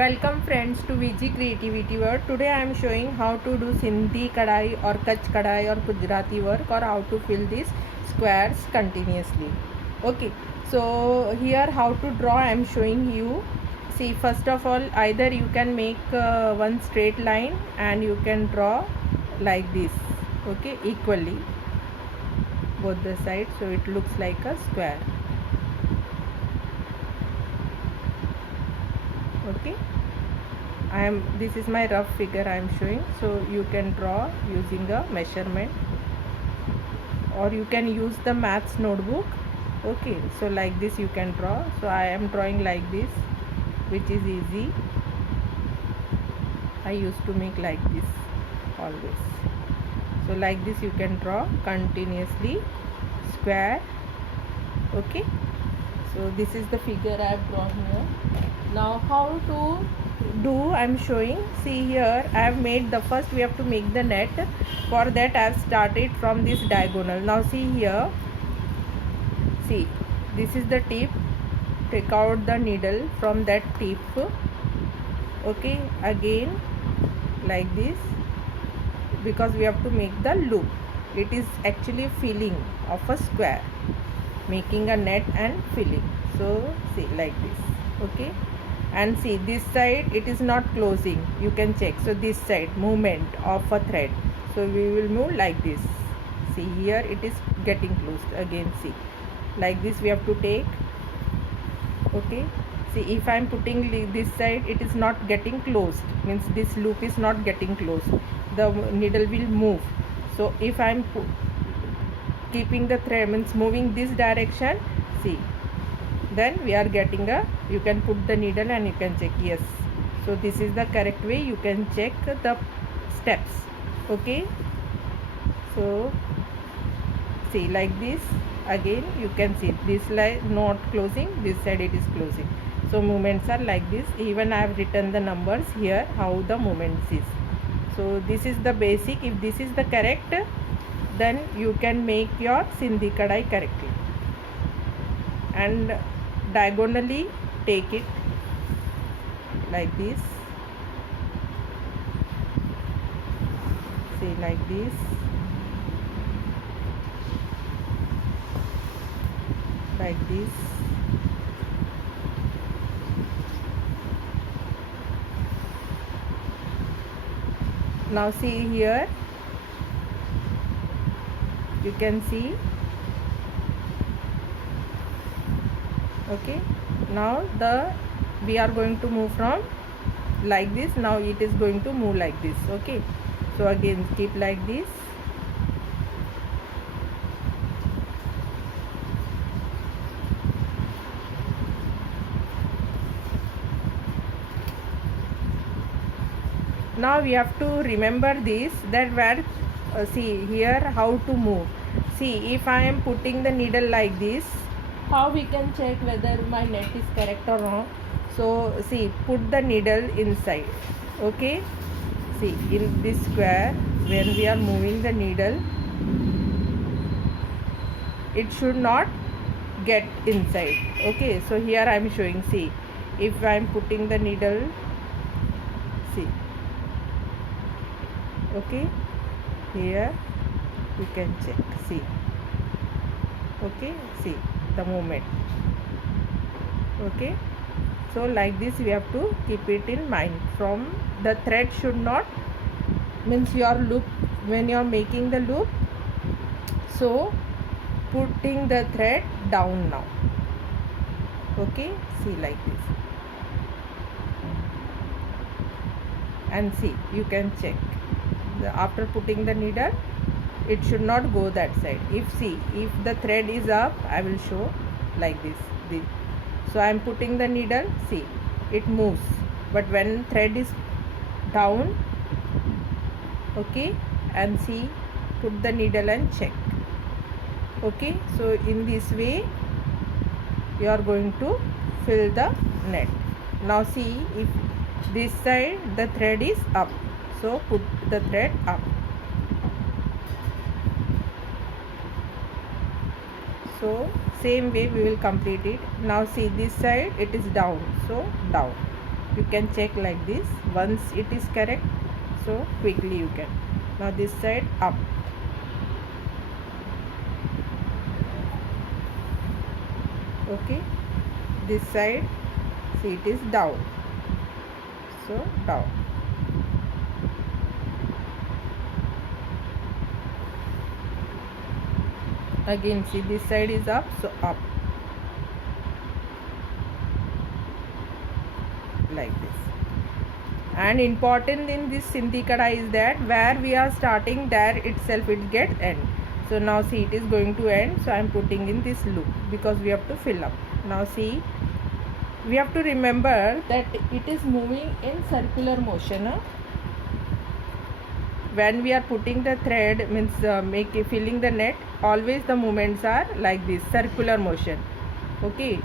Welcome friends to VG Creativity World. Today I am showing how to do Sindhi kadai or Kutch kadai or Gujarati work, or how to fill these squares continuously. Okay, so here how to draw I am showing you. See, first of all, either you can make one straight line and you can draw like this, okay, equally both the sides, so it looks like a square. Okay, this is my rough figure I am showing, so you can draw using a measurement, or you can use the maths notebook. Okay, so like this you can draw. So I am drawing like this, which is easy. I used to make like this always. So like this you can draw continuously square. Okay, so this is the figure I have drawn here. Now how to do I am showing. See, here I have made the first, we have to make the net. For that I have started from this diagonal. Now see here, see, this is the tip. Take out the needle from that tip. Okay, again like this, because we have to make the loop. It is actually filling of a square, making a net and filling. So see, like this. Okay, and see, this side it is not closing, you can check. So this side movement of a thread, so we will move like this. See, here it is getting closed again. See, like this we have to take. Okay, see, if I am putting this side, it is not getting closed, means this loop is not getting closed, the needle will move. So if I am keeping the thread, means moving this direction, see, then we are getting a, you can put the needle and you can check. Yes, so this is the correct way, you can check the steps. Okay, so see, like this again you can see this line not closing, this side it is closing. So movements are like this. Even I have written the numbers here how the movements is. So this is the basic. If this is the correct, then you can make your Sindhi kadai correctly. And diagonally take it like this. See, like this. Like this. Now see here, you can see. Okay, now we are going to move from like this. Now it is going to move like this. Okay, so again keep like this. Now we have to remember this, that where see here how to move. See, if I am putting the needle like this, how we can check whether my net is correct or wrong? So see, put the needle inside. Okay, see, in this square, when we are moving the needle, it should not get inside. Okay, so here I am showing. See, if I am putting the needle, see, okay, here you can check. See, okay, see the movement. Okay, so like this we have to keep it in mind. From the thread should not, means your loop, when you are making the loop, so putting the thread down now. Okay, see, like this. And see, you can check, after putting the needle, it should not go that side. If the thread is up, I will show like this. So I am putting the needle, see, it moves, but when thread is down, okay, and see, put the needle and check. Okay, so in this way you are going to fill the net. Now see, if this side the thread is up, so put the thread up. So same way we will complete it. Now see, this side it is down, so down. you can check like this. Once it is correct, so quickly you can. Now this side up. Okay, this side, see, it is down, so down. Again, see, this side is up, so up, like this. And important in this Sindhi kadai is that where we are starting, there itself it gets end. So now see, it is going to end, so I am putting in this loop because we have to fill up. Now see, we have to remember that it is moving in circular motion. When we are putting the thread, means filling the net, always the movements are like this, circular motion. Okay,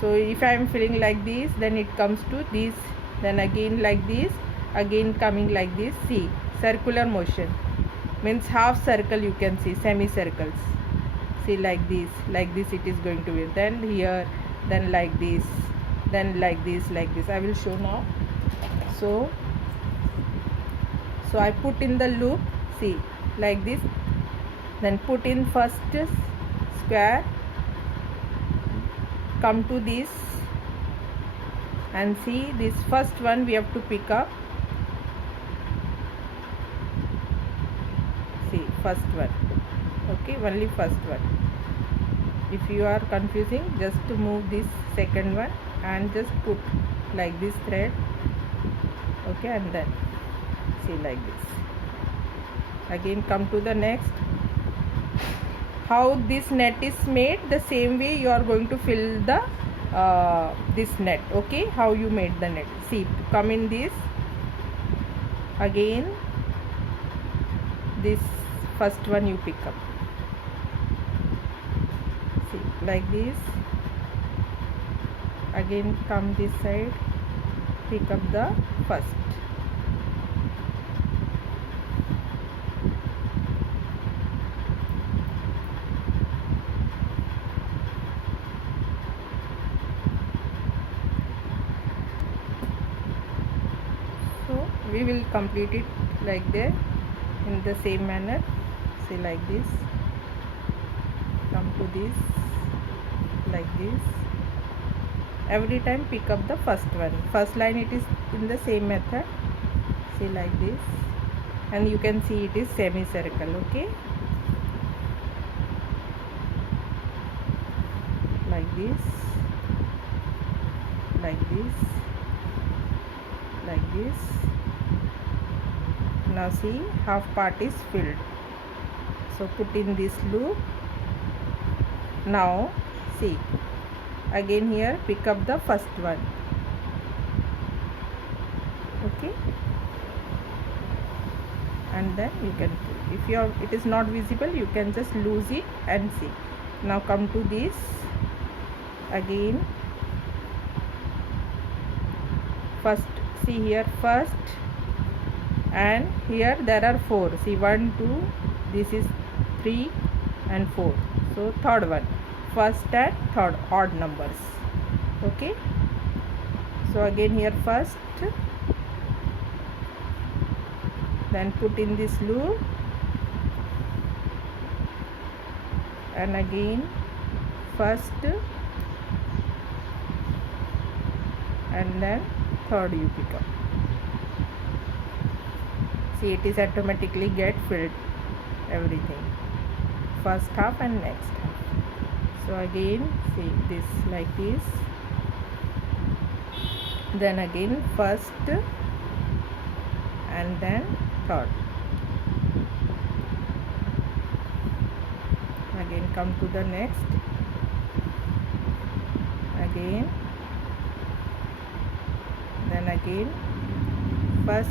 so if I am filling like this, then it comes to this, then again like this, again coming like this. See, circular motion means half circle, you can see semicircles. See, like this it is going to be. Then here, then like this, then like this, like this. I will show now. So I put in the loop, see, like this, then put in first square, come to this, and see, this first one we have to pick up. See, first one. Okay, only first one. If you are confusing, just to move this second one and just put like this thread. Okay, and then see, like this. Again come to the next. How this net is made, the same way you are going to fill the this net. Okay, how you made the net. See, come in this, again this first one you pick up. See, like this. Again come this side, pick up the first. We will complete it like that in the same manner. See, like this, come to this, like this. Every time pick up the first one. First line it is in the same method. See, like this, and you can see it is semicircle. Okay, like this, like this, like this. Now see, half part is filled, so put in this loop. Now see, again here pick up the first one. Okay, and then you can pull. If it is not visible, you can just lose it and see. Now come to this, again first. See here, first, and here there are 4. See, 1 2, this is 3 and 4, so third one, first and third odd numbers. Okay, so again here first, then put in this loop, and again first, and then third you pick up. See, it is automatically get filled, everything, first half and next half. So again see, this like this, then again first, and then third. Again come to the next, again, then again first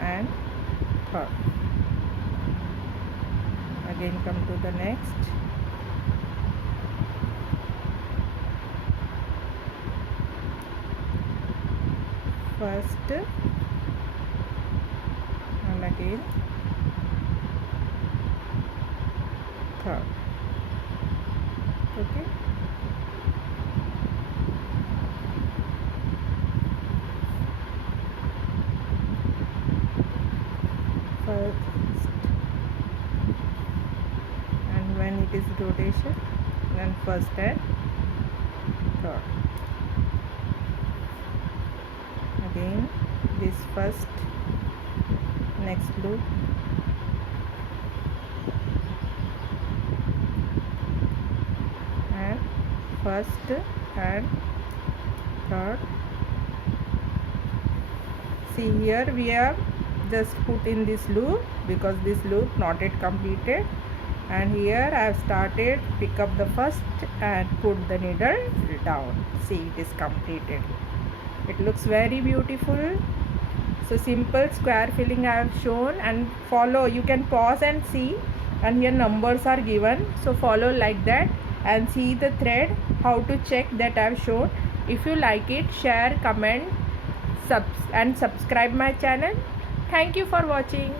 and third. Again come to the next, first, and again third. Okay, rotation, then first and third. Again this first, next loop, and first and third. See, here we have just put in this loop because this loop not yet completed, and here I have started, pick up the first and put the needle down. See, it is completed. It looks very beautiful. So simple square filling I have shown, and follow. You can pause and see, and here numbers are given, so follow like that and see the thread, how to check that I have shown. If you like it, share, comment, and subscribe my channel. Thank you for watching.